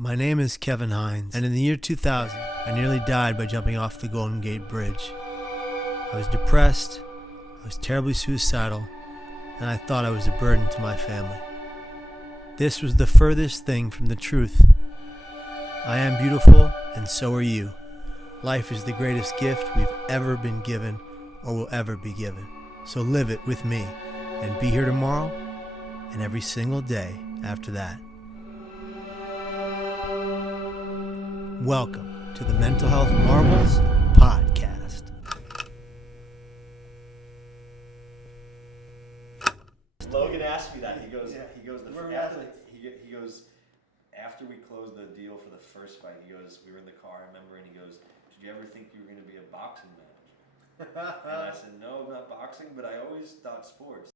My name is Kevin Hines, and in the year 2000, I nearly died by jumping off the Golden Gate Bridge. I was depressed, I was terribly suicidal, and I thought I was a burden to my family. This was the furthest thing from the truth. I am beautiful, and so are you. Life is the greatest gift we've ever been given or will ever be given. So live it with me, and be here tomorrow and every single day after that. Welcome to the Mental Health Marvels Podcast. Logan asked me that. He goes, after we closed the deal for the first fight, he goes, we were in the car, I remember, and he goes, did you ever think you were going to be a boxing manager? And I said, no, not boxing, but I always thought sports.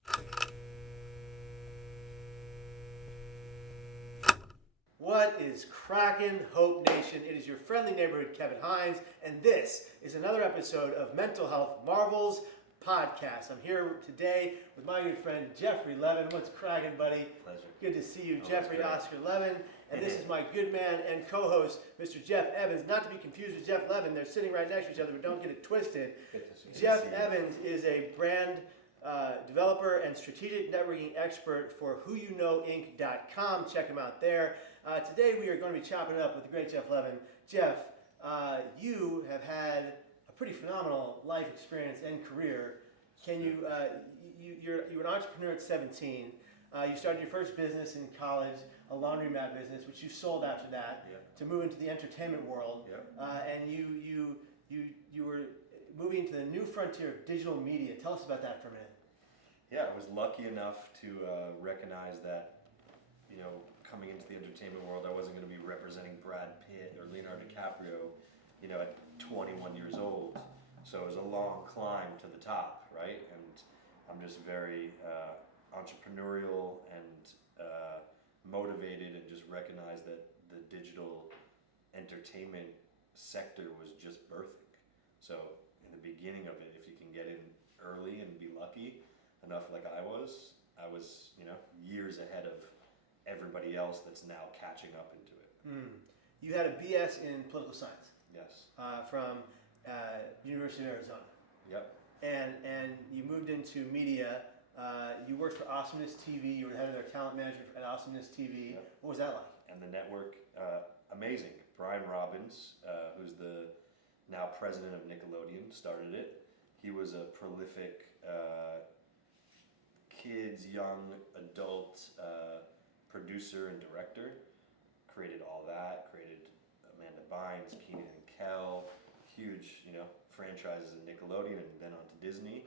What is crackin', Hope Nation? It is your friendly neighborhood Kevin Hines, and this is another episode of Mental Health Marvels Podcast. I'm here today with my good friend Jeffrey Levin. What's crackin', buddy? Pleasure. Good to see you, Jeffrey Oscar Levin. And this is my good man and co-host, Mr. Jeff Evans. Not to be confused with Jeff Levin. They're sitting right next to each other, but don't get it twisted. Jeff Evans is a brand developer and strategic networking expert for whoyouknowinc.com. Check him out there. Today we are going to be chopping it up with the great Jeff Levin. Jeff, you have had a pretty phenomenal life experience and career. Can you? You're an entrepreneur at 17. You started your first business in college, a laundromat business, which you sold after that to move into the entertainment world. And you were moving into the new frontier of digital media. Tell us about that for a minute. Yeah, I was lucky enough to recognize that, coming into the entertainment world, I wasn't going to be representing Brad Pitt or Leonardo DiCaprio, at 21 years old. So it was a long climb to the top, right? And I'm just very entrepreneurial and motivated, and just recognized that the digital entertainment sector was just birthing. So in the beginning of it, if you can get in early and be lucky enough like I was, years ahead of everybody else that's now catching up into it. You had a BS in political science. Yes. From University of Arizona. Yep. And you moved into media. You worked for Awesomeness TV. You were the head of their talent management at Awesomeness TV. Yep. What was that like? And the network, amazing. Brian Robbins, who's the now president of Nickelodeon, started it. He was a prolific kids, young, adult producer and director. Created all that, created Amanda Bynes, Keenan and Kel, huge, franchises in Nickelodeon and then on to Disney.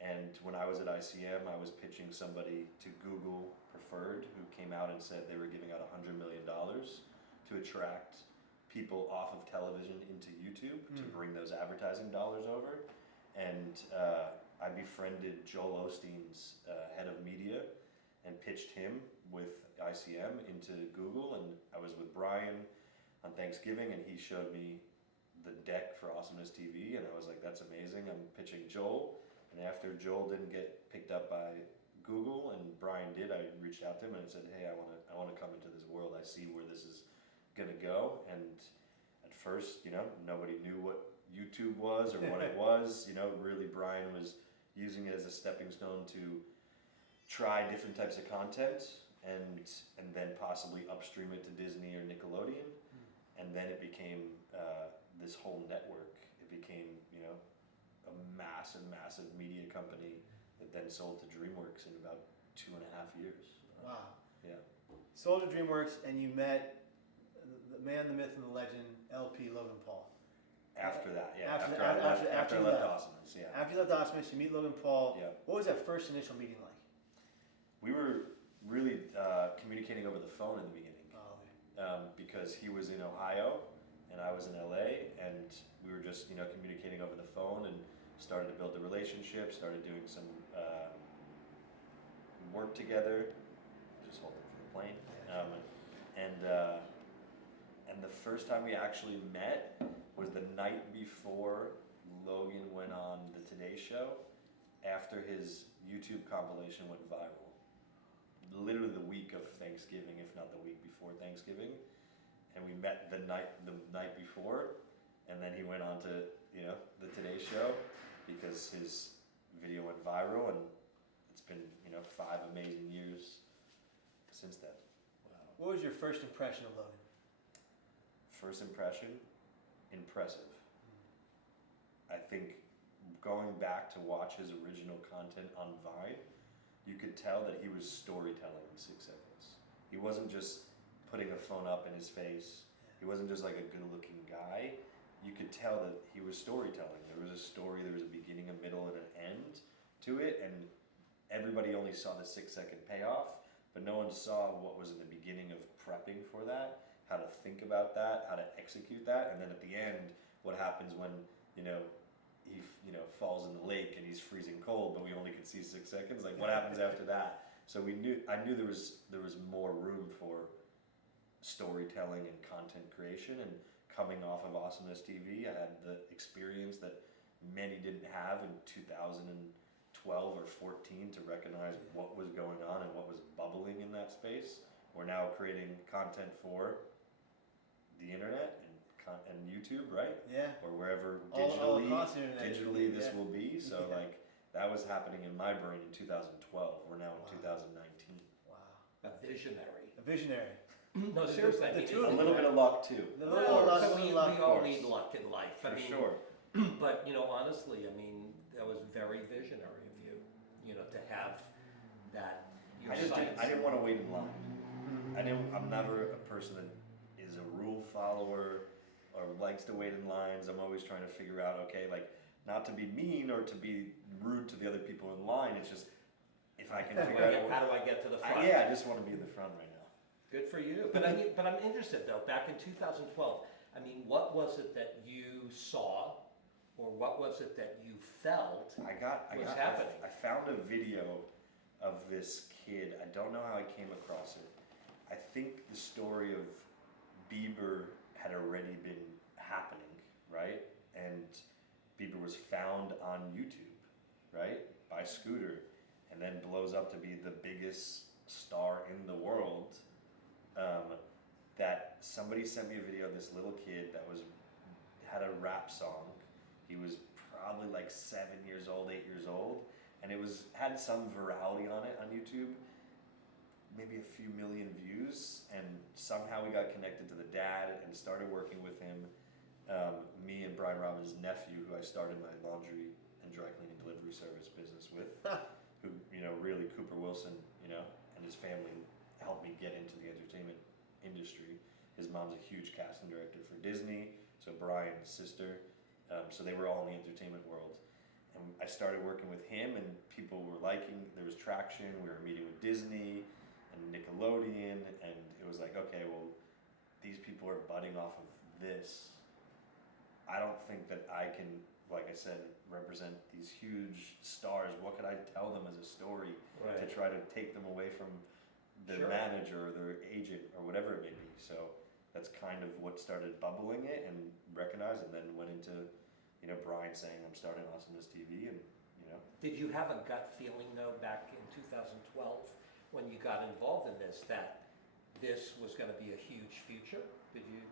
And when I was at ICM, I was pitching somebody to Google Preferred, who came out and said they were giving out $100 million to attract people off of television into YouTube to bring those advertising dollars over. And I befriended Joel Osteen's head of media and pitched him with ICM into Google. And I was with Brian on Thanksgiving, and he showed me the deck for Awesomeness TV, and I was like, that's amazing. I'm pitching Joel. And after Joel didn't get picked up by Google and Brian did, I reached out to him and said, hey, I want to come into this world. I see where this is gonna go. And at first, nobody knew what YouTube was or what it was. Really Brian was using it as a stepping stone to try different types of content and then possibly upstream it to Disney or Nickelodeon. And then it became this whole network. It became, a massive media company that then sold to DreamWorks in about 2.5 years. Wow. Yeah. Sold to DreamWorks, and you met the man, the myth, and the legend, LP Logan Paul. After that, yeah. After I left Awesomeness, yeah. After you left Awesomeness, you meet Logan Paul. Yeah. What was that first initial meeting like? We were really communicating over the phone in the beginning. Oh, okay. Because he was in Ohio and I was in LA, and we were just communicating over the phone and started to build a relationship, started doing some work together, just holding for the plane. And the first time we actually met was the night before Logan went on the Today Show, after his YouTube compilation went viral. Literally the week of Thanksgiving, if not the week before Thanksgiving. and we met the night before, and then he went on to, you know, the Today Show because his video went viral, and it's been, you know, 5 amazing years since then. Wow. What was your first impression of Logan? First impression, impressive. I think going back to watch his original content on Vine, you could tell that he was storytelling in 6 seconds. He wasn't just putting a phone up in his face. He wasn't just like a good-looking guy. You could tell that he was storytelling. There was a story, there was a beginning, a middle, and an end to it, and everybody only saw the 6-second payoff, but no one saw what was in the beginning of prepping for that, how to think about that, how to execute that, and then at the end, what happens when, you know, he falls in the lake and he's freezing cold, but we only could see 6 seconds. Like, what happens after that? So I knew there was more room for storytelling and content creation. And coming off of Awesomeness TV, I had the experience that many didn't have in 2012 or 14 to recognize what was going on and what was bubbling in that space. We're now creating content for the internet and YouTube, right? Yeah. Or wherever All across the internet. digitally this Yeah. will be. So Yeah. like that was happening in my brain in 2012. We're now in Wow. 2019. Wow. A visionary. A visionary. No, seriously. I the mean, two of A little bit of luck too. The No, little luck, but little we luck, all course. need luck in life. For I mean, sure. But, you know, honestly, I mean, that was very visionary of you know, to have that. Your I sights. didn't want to wait in line. Mhm. I'm never a person that is a rule follower or likes to wait in lines. I'm always trying to figure out, okay, like not to be mean or to be rude to the other people in line. It's just if I can figure out. How do I get to the front? I just want to be in the front right now. Good for you. But I'm interested though. Back in 2012, I mean, what was it that you saw, or what was it that you felt? Happening? I found a video of this kid. I don't know how I came across it. I think the story of Bieber had already been happening, right? And Bieber was found on YouTube, right? By Scooter, and then blows up to be the biggest star in the world. That somebody sent me a video of this little kid that had a rap song. He was probably like 7 years old, 8 years old, and had some virality on it on YouTube, maybe a few million views, and somehow we got connected to the dad and started working with him. Me and Brian Robbins' nephew, who I started my laundry and dry cleaning delivery service business with, who, you know, really Cooper Wilson, you know, and his family helped me get into the entertainment industry. His mom's a huge casting director for Disney, so Brian's sister, so they were all in the entertainment world. And I started working with him, and people were liking, there was traction, we were meeting with Disney and Nickelodeon, and it was like, okay, well, these people are budding off of this. I don't think that I can, like I said, represent these huge stars. What could I tell them as a story to try to take them away from their Sure. manager or their agent or whatever it may be? So that's kind of what started bubbling it and recognized, and then went into, you know, Brian saying I'm starting Awesomeness TV, and you know. Did you have a gut feeling though back in 2012 when you got involved in this that this was going to be a huge future? Did you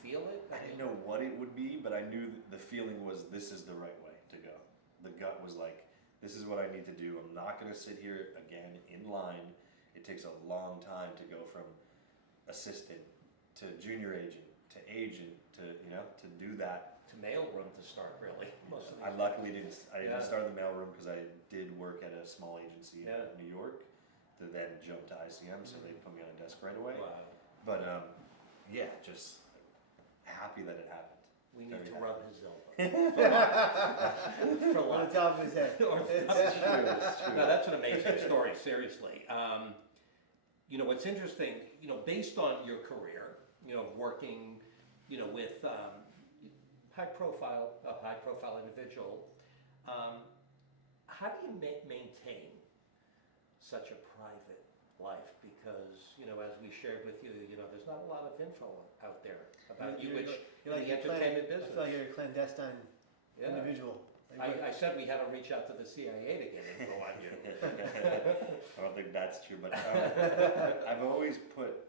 feel it? I didn't know what it would be, but I knew the feeling was this is the right way to go. The gut was like, this is what I need to do. I'm not going to sit here again in line. It takes a long time to go from assistant to junior agent to you know, to do that. To mailroom to start, really. Most of these. I luckily didn't. I didn't Yeah. start in the mailroom because I did work at a small agency Yeah. in New York. To then jump to ICM, so they put me on a desk right away. Wow. But yeah, just happy that it happened. We need to Very rub his elbow. For On life. the top of his head. Or- It's true. No, that's an amazing story, seriously. You know, what's interesting, you know, based on your career, you know, working, you know, with a high profile individual, how do you maintain such a private life? Because, you know, as we shared with you, you know, there's not a lot of info out there about you, which You're in like the entertainment I business. feel like you're a clandestine Yeah. individual. Like, I said we had to reach out to the CIA to get info on you. I don't think that's true, but I've always put,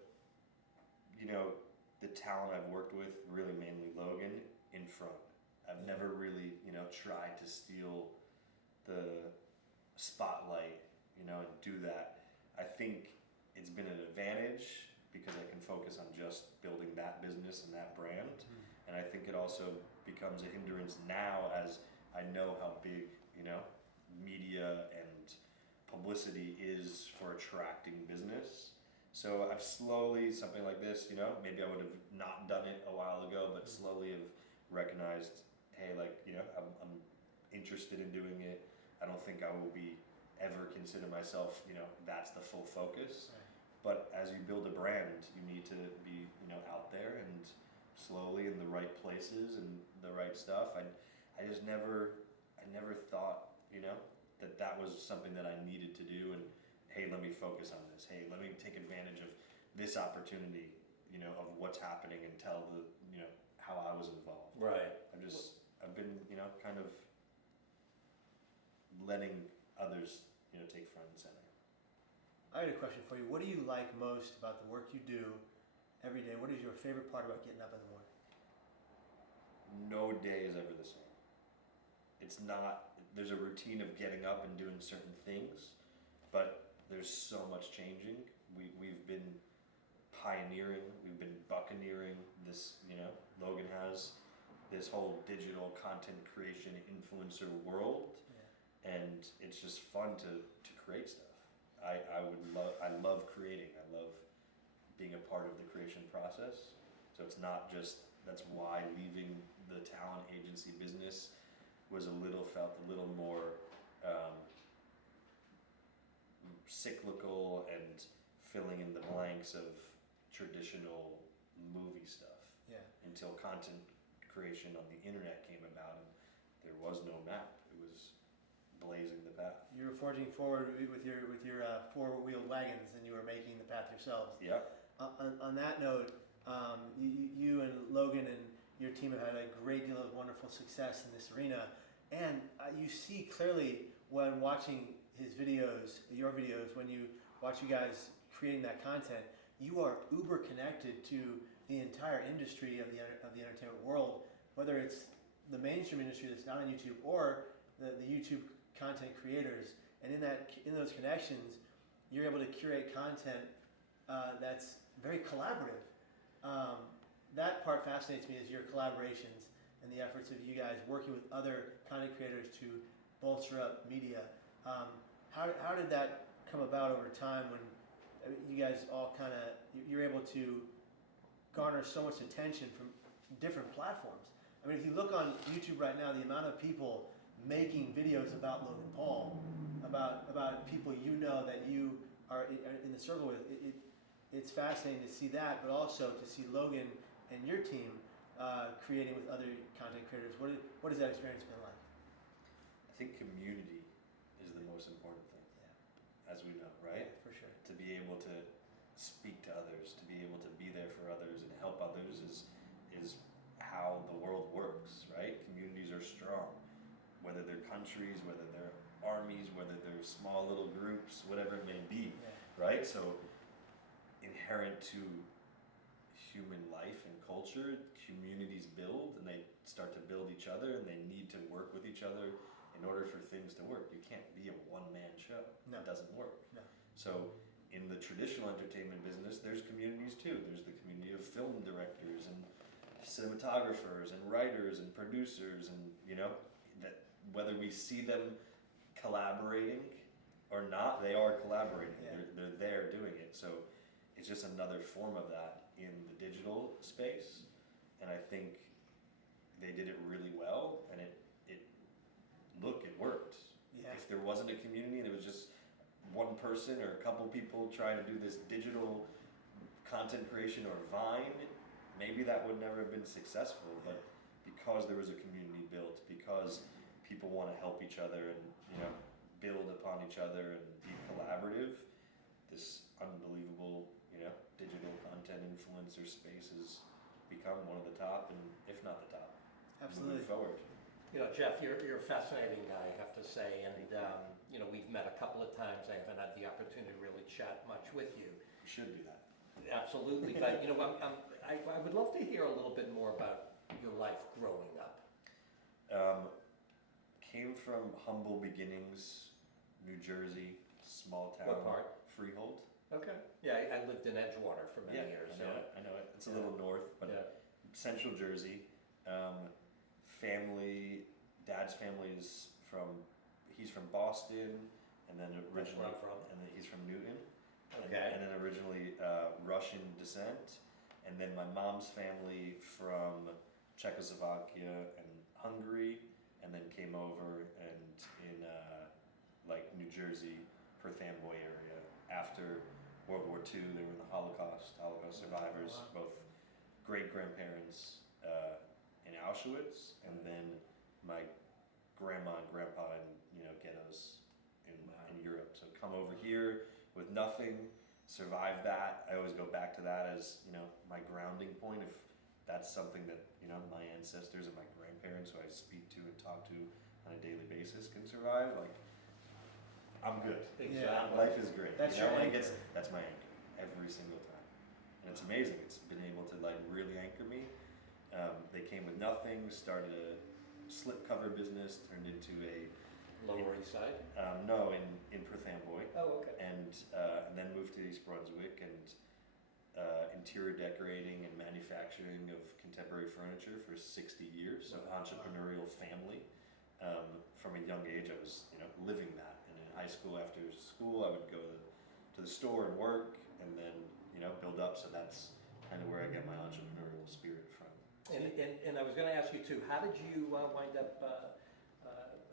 you know, the talent I've worked with, really mainly Logan, in front. I've never really, tried to steal the spotlight, and do that. I think it's been an advantage because I can focus on just building that business and that brand. And I think it also becomes a hindrance now as I know how big, media and publicity is for attracting business. So I've slowly, something like this, maybe I would have not done it a while ago, but slowly have recognized, hey, I'm interested in doing it. I don't think I will be ever consider myself, that's the full focus. But as you build a brand, you need to be, out there and slowly in the right places and the right stuff. I never thought, that was something that I needed to do. And hey, let me focus on this. Hey, let me take advantage of this opportunity, of what's happening and tell the, how I was involved. Right. I've been, kind of letting others, take front and center. I had a question for you. What do you like most about the work you do every day? What is your favorite part about getting up in the morning? No day is ever the same. It's not, there's a routine of getting up and doing certain things, but there's so much changing. We've been pioneering, we've been buccaneering this, Logan has this whole digital content creation influencer world. And it's just fun to create stuff. I love creating. I love being a part of the creation process. So it's not just, that's why leaving the talent agency business felt a little more cyclical and filling in the blanks of traditional movie stuff. Yeah. Until content creation on the internet came about and there was no map. It was blazing the path. You were forging forward with your four-wheeled wagons, and you were making the path yourselves. Yep. On that note, you and Logan and your team have had a great deal of wonderful success in this arena, and you see clearly when watching his videos, your videos, when you watch you guys creating that content, you are uber connected to the entire industry of the entertainment world, whether it's the mainstream industry that's not on YouTube or the YouTube content creators. And in those connections, you're able to curate content that's very collaborative. That part fascinates me, is your collaborations and the efforts of you guys working with other content creators to bolster up media. How did that come about over time when you guys all you're able to garner so much attention from different platforms? I mean, if you look on YouTube right now, the amount of people making videos about Logan Paul, about people that you are in the circle with, it's fascinating to see that, but also to see Logan and your team creating with other content creators. What has that experience been like? I think community is the most important thing, as we know, right? Yeah, for sure. To be able to speak to others, to be able to be there for others and help others is how the world works, right? Communities are strong, whether they're countries, whether they're armies, whether they're small little groups, whatever it may be, right? So inherent to human life and culture, communities build and they start to build each other, and they need to work with each other in order for things to work. You can't be a one-man show. No. It doesn't work. No. So in the traditional entertainment business, there's communities too. There's the community of film directors and cinematographers and writers and producers, and that whether we see them collaborating or not, they are collaborating. Yeah. They're there doing it. So it's just another form of that in the digital space, and I think they did it really well, and it worked. Yeah. If there wasn't a community and it was just one person or a couple people trying to do this digital content creation or Vine, maybe that would never have been successful. But because there was a community built, because people want to help each other and build upon each other and be collaborative, this unbelievable digital content influencer space has become one of the top, and if not the top. Absolutely. Moving forward. Jeff, you're a fascinating guy, I have to say, and we've met a couple of times. I haven't had the opportunity to really chat much with you. We should do that. Absolutely, but I would love to hear a little bit more about your life growing up. Came from humble beginnings, New Jersey, small town. What part? Freehold. Okay. Yeah, I lived in Edgewater for many years. I know it. It's a little north, but Central Jersey. Family, dad's family is he's from Boston, and then originally, That's where I'm from. and then he's from Newton. Okay. And then originally Russian descent, and then my mom's family from Czechoslovakia and Hungary, and then came over and in like New Jersey, Perth Amboy area after World War II. They were in the Holocaust survivors, both great grandparents in Auschwitz, and then my grandma and grandpa in ghettos in Europe. So come over here with nothing, survive that. I always go back to that as my grounding point. If that's something that my ancestors and my grandparents, who I speak to and talk to on a daily basis, can survive, like I'm good. Exactly. Life is great. That's your anchor. That's my anchor every single time, and it's amazing. It's been able to like really anchor me. They came with nothing, started a slipcover business, turned into a Lower East Side? no, in Perth Amboy. Oh, okay. And then moved to East Brunswick and interior decorating and manufacturing of contemporary furniture for 60 years. So entrepreneurial family. From a young age, I was living that. And in high school, after school, I would go to the store and work, and then build up. So that's kind of where I get my entrepreneurial spirit from. And I was going to ask you too, how did you wind up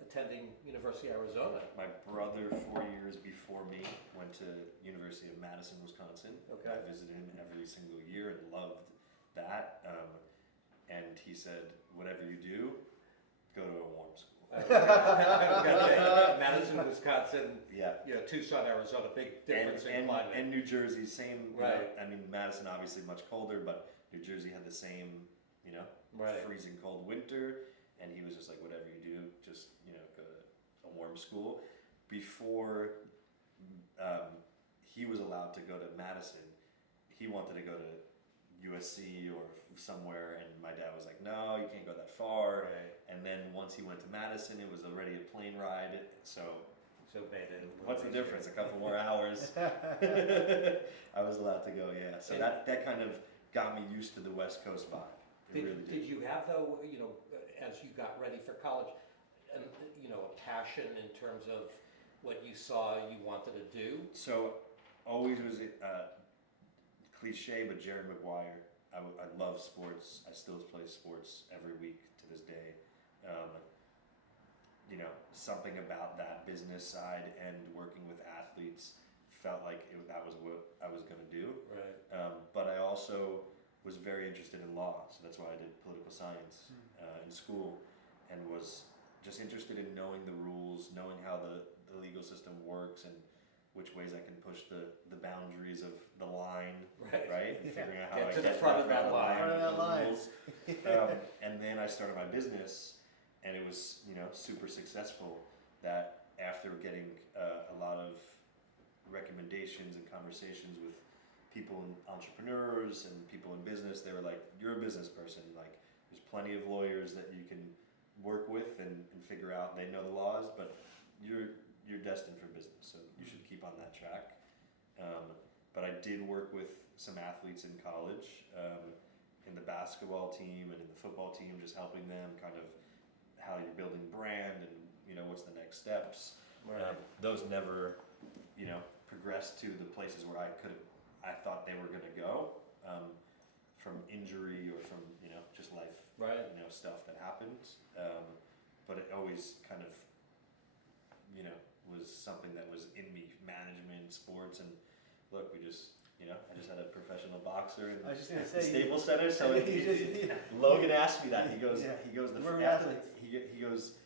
attending University of Arizona? My brother, 4 years before me, went to University of Madison, Wisconsin. Okay. I visited him every single year and loved that. And he said, whatever you do, go to a warm school. Madison, Wisconsin, Yeah. Tucson, Arizona, big difference in climate. And New Jersey, same. Right. I mean, Madison obviously much colder, but New Jersey had the same, Right. freezing cold winter. And he was just like, whatever you do, just go to a warm school. Before he was allowed to go to Madison, he wanted to go to USC or somewhere, and my dad was like, no, you can't go that far. Right. And then once he went to Madison, it was already a plane ride. So made it. what's the difference? A couple more hours. I was allowed to go, yeah. So that kind of got me used to the West Coast vibe. Did you have though, as you got ready for college, a passion in terms of what you saw you wanted to do? So always was cliche, but Jerry Maguire. I love sports. I still play sports every week to this day. Something about that business side and working with athletes felt like that was what I was going to do. Right. But I also was very interested in law, so that's why I did political science in school, and was just interested in knowing the rules, knowing how the legal system works, and which ways I can push the boundaries of the line, right? And figuring out how Get I to the get front of that line. Front of that line. And then I started my business, and it was super successful. That after getting a lot of recommendations and conversations with people and entrepreneurs and people in business, they were like, you're a business person, like there's plenty of lawyers that you can work with and figure out, they know the laws, but you're destined for business, so you should keep on that track. But I did work with some athletes in college, in the basketball team and in the football team, just helping them kind of how you're building brand and what's the next steps. Right. Those never progressed to the places where I thought they were going to go, from injury or from just life stuff that happened, but it always kind of was something that was in me, management, sports, and look, we just I just had a professional boxer in I was just gonna the say, Staples Center, so Yeah. Logan asked me that. He goes, We're after, athletes. he goes,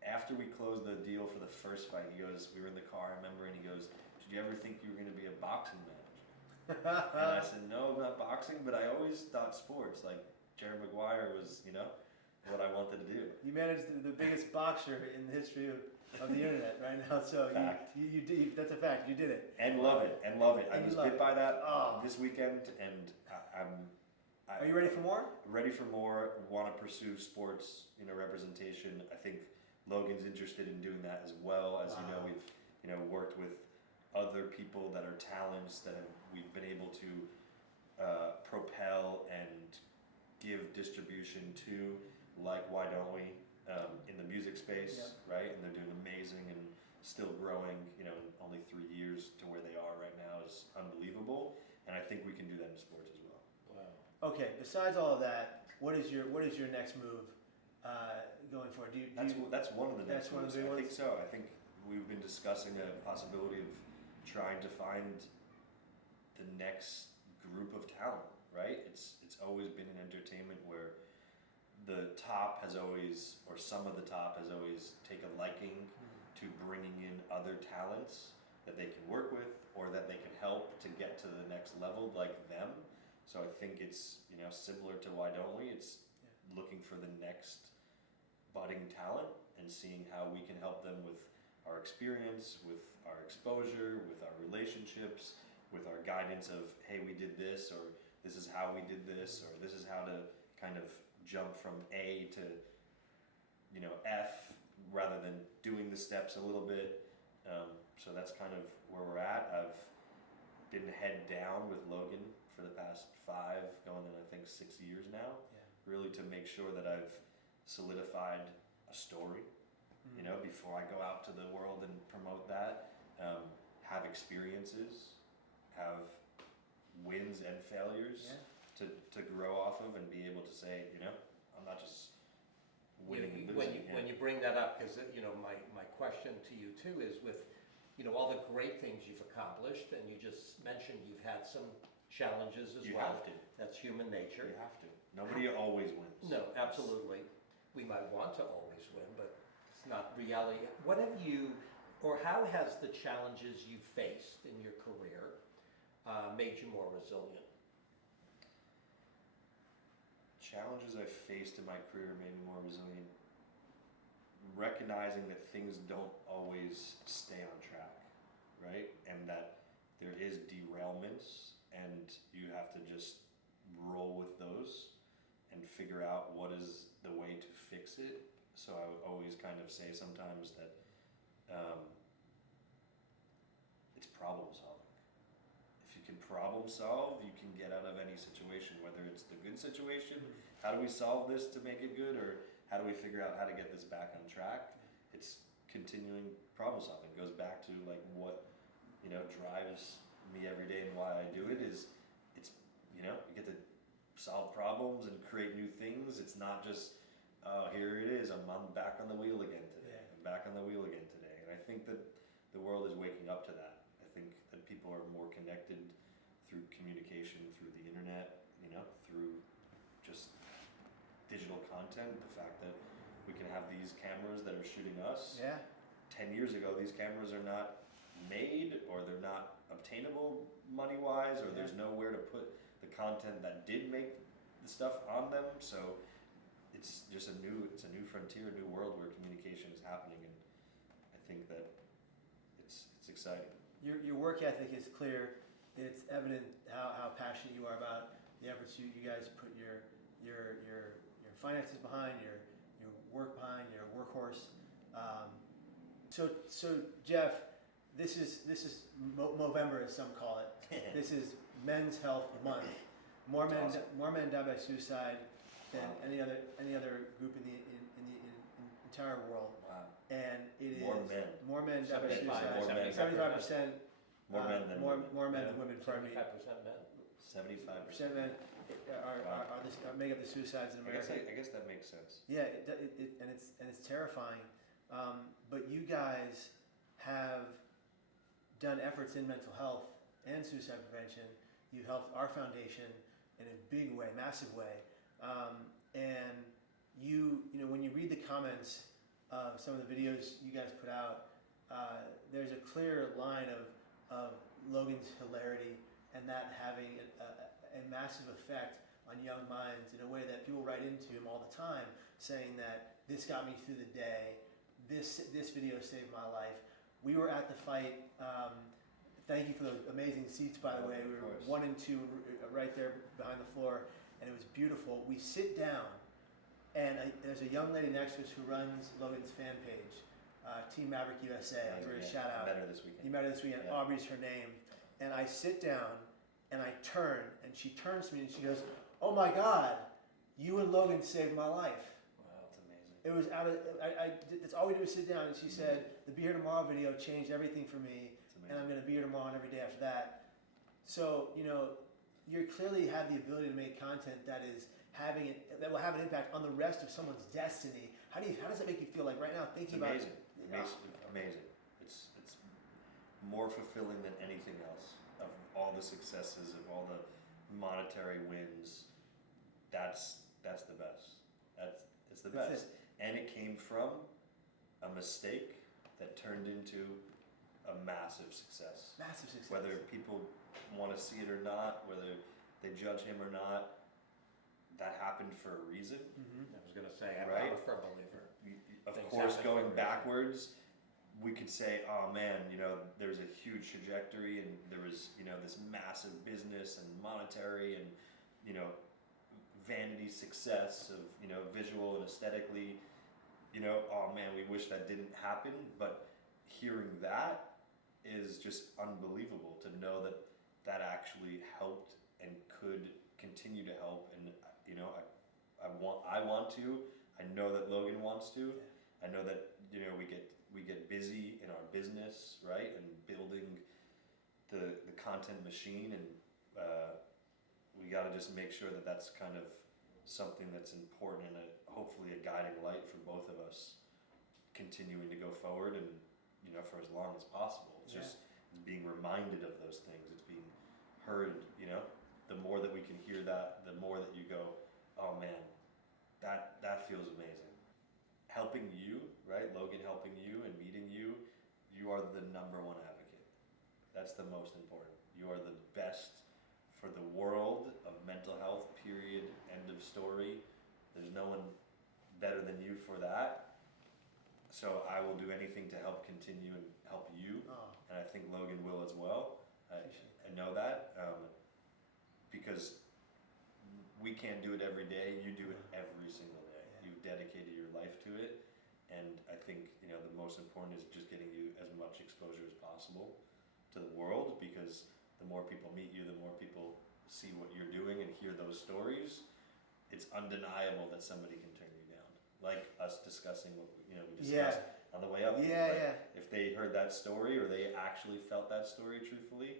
after we closed the deal for the first fight, he goes, we were in the car, I remember, and he goes, did you ever think you were going to be a boxing manager? And I said, no, not boxing, but I always thought sports, like Jerry Maguire was, what I wanted to do. You manage the biggest boxer in the history of the internet right now, so Fact. you that's a fact. You did it. And love it. I And was you love bit by that Oh. this weekend, and Are you ready for more? ready for more. Want to pursue sports, representation. I think Logan's interested in doing that as well. As you know, Wow. we've worked with other people that are talents that we've been able to propel and give distribution to, like Why Don't We, in the music space, right? And they're doing amazing and still growing. Only 3 years to where they are right now is unbelievable, and I think we can do that in sports as well. Wow. Okay. Besides all of that, what is your next move going forward? That's one of the That's next one of moves. the big I think ones? so. I think we've been discussing a possibility of trying to find the next group of talent, right? It's always been in entertainment where the top has always, or some of the top has always taken a liking to bringing in other talents that they can work with or that they can help to get to the next level like them. So I think it's, similar to Why Don't We? It's looking for the next budding talent and seeing how we can help them with our experience, with our exposure, with our relationships, with our guidance of, hey, we did this, or this is how we did this, or this is how to kind of jump from A to, F, rather than doing the steps a little bit. So that's kind of where we're at. I've been head down with Logan for the past 5, going on I think 6 years now, really to make sure that I've solidified a story, before I go out to the world and promote that, have experiences, have wins and failures to grow off of and be able to say, I'm not just winning and losing. When you bring that up, because my question to you too is with all the great things you've accomplished, and you just mentioned you've had some challenges as You well. have to. That's human nature. You have to. Nobody always wins. No, absolutely. We might want to always win, but it's not reality. What have you, or how has the challenges you've faced in your career made you more resilient? Challenges I've faced in my career made me more resilient. Recognizing that things don't always stay on track, right? And that there is derailments, and you have to just roll with those and figure out what is the way to fix it. So I would always kind of say sometimes that it's problem solving. If you can problem solve, you can get out of any situation, whether it's the good situation, how do we solve this to make it good, or how do we figure out how to get this back on track? It's continuing problem solving. It goes back to like what, drives me every day and why I do it is you get to solve problems and create new things. It's not just, oh, here it is, I'm back on the wheel again today. I'm back on the wheel again today. And I think that the world is waking up to that. I think that people are more connected through communication, through the internet, through just digital content. The fact that we can have these cameras that are shooting us. 10 years ago, these cameras are not made, or they're not obtainable money-wise, or there's nowhere to put the content that did make the stuff on them. So it's just a new frontier, a new world where communication is happening, and I think that it's exciting. Your work ethic is clear. It's evident how passionate you are about the efforts you guys put your finances behind, your work behind, your workhorse. So Jeff, this is Movember, as some call it. This is Men's Health Month. More men die by suicide than any other group in the entire world. Wow. And it is More men die by suicide. 75%. More men than more men than women. Pardon me. 75% men. 75%. Men make up the suicides in America. I guess that makes sense. Yeah, and it's terrifying. But you guys have done efforts in mental health and suicide prevention. You helped our foundation in a big way, massive way. And you when you read the comments of some of the videos you guys put out, there's a clear line of Logan's hilarity and that having a massive effect on young minds in a way that people write into him all the time, saying that this got me through the day, this video saved my life. We were at the fight. Thank you for those amazing seats, by the way. We were 1 and 2 right there behind the floor, and it was beautiful. We sit down, and there's a young lady next to us who runs Logan's fan page, Team Maverick USA. I'll give her a shout out. I met her this weekend. You met her this weekend. Yeah. Aubrey's her name. And I sit down, and I turn, and she turns to me, and she goes, "Oh my God, you and Logan saved my life." Wow, that's amazing. It was out of, that's all we do is sit down, and she said, "The Be Here Tomorrow video changed everything for me, and I'm going to be here tomorrow and every day after that." So, you know, you clearly have the ability to make content that will have an impact on the rest of someone's destiny. How does that make you feel like right now thinking It's about amazing. It makes it amazing. It's more fulfilling than anything else. Of all the successes, of all the monetary wins, that's the best. It's the That's best. And it came from a mistake that turned into a massive success. massive success? Whether people want to see it or not, whether they judge him or not, that happened for a reason. Mm-hmm. I was going to say, I'm Right? a firm believer. Of Things course, happen for a going reason. backwards, we could say, oh man, you know, there's a huge trajectory and there was, you know, this massive business and monetary and, you know, vanity success of, you know, visual and aesthetically, you know, oh man, we wish that didn't happen. But hearing that is just unbelievable to know that that actually helped and could continue to help. And, you know, I want to, I know that Logan wants to. I know that, you know, we get busy in our business, right, and building the content machine, and we got to just make sure that that's kind of something that's important and hopefully a guiding light for both of us, continuing to go forward and, you know, for as long as possible. It's just being reminded of those things. It's being heard. You know, the more that we can hear that, the more that you go, oh man, that feels amazing. Helping you, right? Logan helping you and meeting you, you are the number one advocate. That's the most important. You are the best for the world of mental health, period, end of story. There's no one better than you for that. So I will do anything to help continue and help you. Oh, And I think Logan will as well. I know that because we can't do it every day. You do it every single day. Yeah. You've dedicated your life to it, and I think, you know, the most important is just getting you as much exposure as possible to the world, because the more people meet you, the more people see what you're doing and hear those stories. It's undeniable that somebody can turn you down, like us discussing what we discussed on the way up. Yeah. If they heard that story or they actually felt that story truthfully,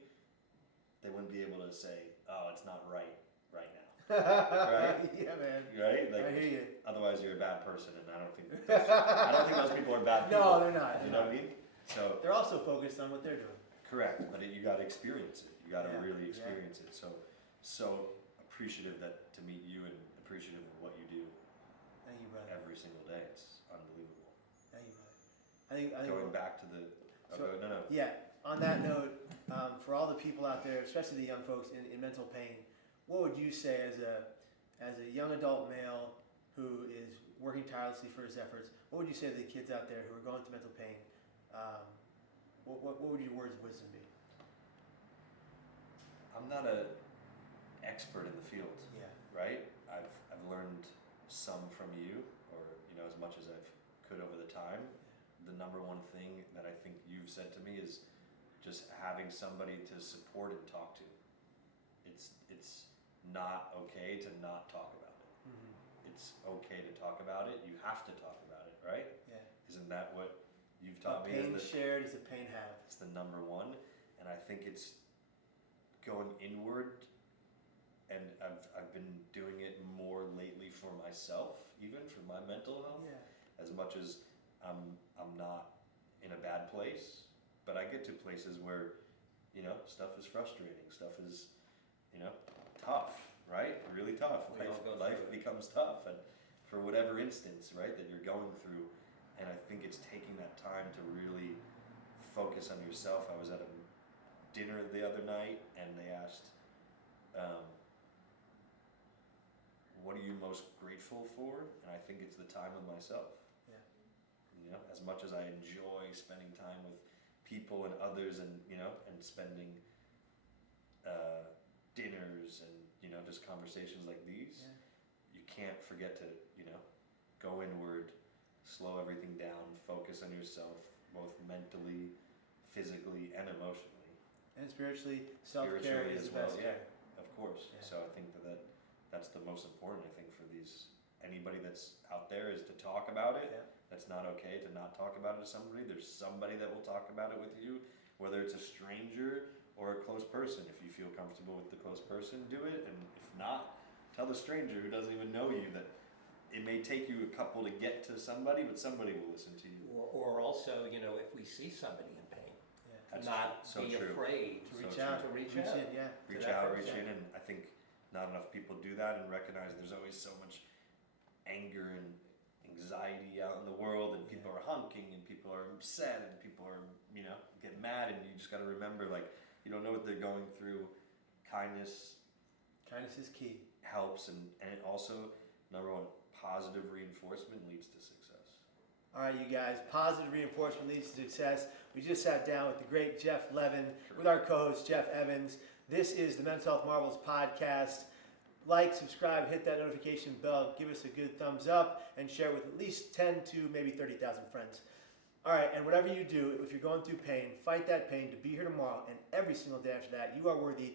they wouldn't be able to say, "Oh, it's not right now." Right? Yeah, man. Right? I hear you. Otherwise, you're a bad person, and I don't think those people are bad people. No, they're not. You know what I mean? So They're also focused on what they're doing. correct, but you got to experience it. You got to Yeah, really yeah. experience it. So appreciative to meet you, and appreciative of what you do Thank you, brother. every single day. It's unbelievable. Thank you, brother. I think Going back to the no. Yeah. On that note, for all the people out there, especially the young folks in mental pain, what would you say as a young adult male who is working tirelessly for his efforts? What would you say to the kids out there who are going through mental pain? What would your words of wisdom be? I'm not an expert in the field, Yeah. right? I've learned some from you, or, you know, as much as I could over the time. The number one thing that I think you've said to me is just having somebody to support and talk to. It's not okay to not talk about it. Mm-hmm. It's okay to talk about it. You have to talk about it, right? Yeah. Isn't that what you've A taught me? pain shared is a pain halved. It's the number one, and I think it's going inward, and I've been doing it more lately for myself, even for my mental health. Yeah. As much as I'm not in a bad place, but I get to places where, you know, stuff is frustrating, stuff is, you know, tough, right? Really tough. We all go through Life it. becomes tough, and for whatever instance, right, that you're going through. And I think it's taking that time to really focus on yourself. I was at a dinner the other night, and they asked, what are you most grateful for? And I think it's the time with myself. Yeah. You know, as much as I enjoy spending time with people and others, and you know, and spending dinners and you know, just conversations like these, you can't forget to go inward, slow everything down, focus on yourself, both mentally, physically, and emotionally. And spiritually, self-care Spiritually is as the well, best yeah. care. Of course. Yeah. So I think that's the most important. I think for anybody that's out there is to talk about it. Yeah. That's not okay to not talk about it to somebody. There's somebody that will talk about it with you, whether it's a stranger or a close person. If you feel comfortable with the close person, do it. And if not, tell the stranger who doesn't even know you that it may take you a couple to get to somebody, but somebody will listen to you. Or also, you know, if we see somebody in pain, That's not so be true. afraid To So reach true. out, To reach in, out. yeah. Reach that out, person. reach in, and I think not enough people do that and recognize there's always so much anger and anxiety out in the world, and people are honking, and people are upset, and people are, you know, get mad, and you just got to remember, like, you don't know what they're going through. Kindness Kindness is key. helps, and it also, number one, positive reinforcement leads to success. All right, you guys, positive reinforcement leads to success. We just sat down with the great Jeff Levin, with our co-host Jeff Evans. This is the Mental Health Marvels podcast. Like, subscribe, hit that notification bell, give us a good thumbs up, and share with at least 10 to maybe 30,000 friends. All right, and whatever you do, if you're going through pain, fight that pain to be here tomorrow and every single day after that. You are worthy.